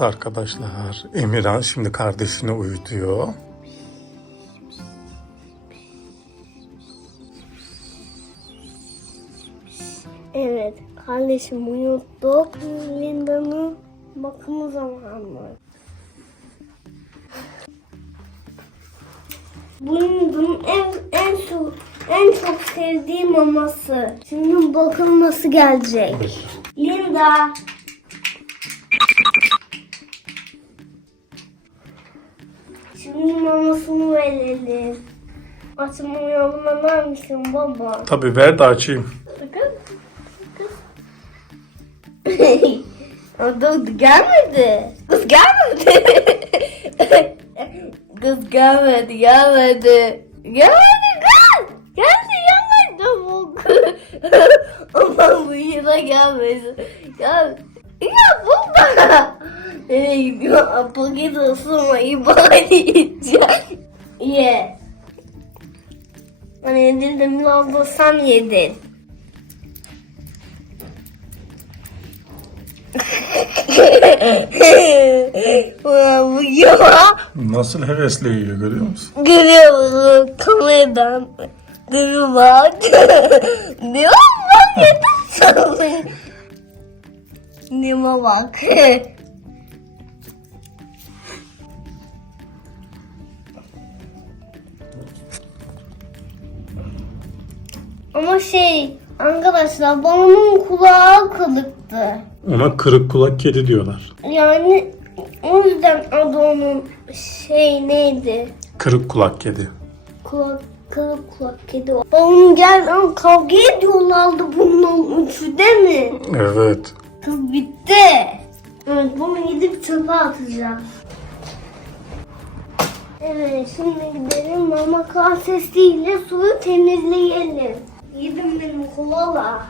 Evet arkadaşlar, Emirhan şimdi kardeşini uyutuyor. Evet, kardeşim uyuttuk. Linda'nın bakımı zamanı. Bu Linda'nın en, en, su- en çok sevdiği maması. Şimdi bakılması gelecek. Linda. Şimdi mamasını verelim. Açımı uyanmalar mısın baba? Tabii ver de açayım. Bakın. Da gelmedi. Kız gelmedi. Kız gelmedi, gelmedi. Gelmedi kız. Geldi, gelmedi kız. Aman bu yine gelmedi. Gel. Paket ısırmayı bari yiyeceğim. Ye. Ben yedirdim, ne oldu sen yedin. Ulan bu ya. Nasıl hevesle yiyor görüyor musun? Görüyorum kameradan. Görüyorum bak. Var bak yedim sana. Nima bak. Ama şey arkadaşlar babamın kulağı kılıktı. Ona kırık kulak kedi diyorlar. Yani o yüzden adı onun şey neydi? Kırık kulak kedi. Kulak, kırık kulak kedi. Babam gel lan kavga ediyorlardı bunun üçü değil mi? Evet. Kız bitti. Evet bunu gidip çöpe atacağım. Evet şimdi gidelim mama kasesiyle suyu temizleyelim. Yedim benim kola.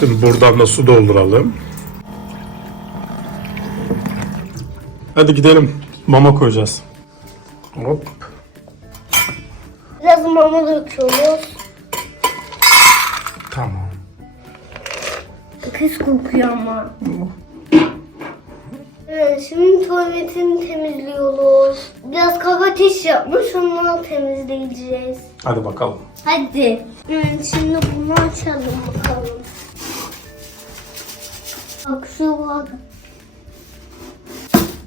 Şimdi buradan da su dolduralım. Hadi gidelim. Mama koyacağız. Hop. Biraz mama döküyoruz. Tamam. Pis kokuyor ama. Evet, şimdi tuvaletini temizliyoruz. Biraz kagateş yapmış, onu temizleyeceğiz. Hadi bakalım. Hadi. Evet, şimdi bunu açalım bakalım. Bak şu var.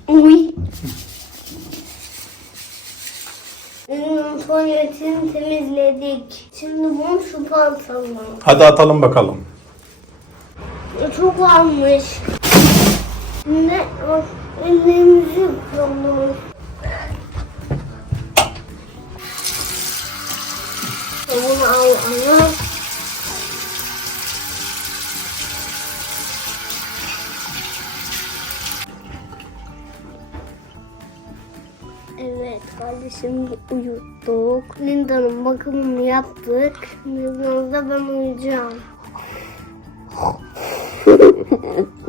Uy. Tuvaletini temizledik. Şimdi bunu şu atalım. Hadi atalım bakalım. Çok almış. Ne? Ellerimizi yıkıyoruz. Bunu al al. Evet kardeşim uyuttuk. Linda'nın bakımını yaptık. Birazdan da ben uyuyacağım.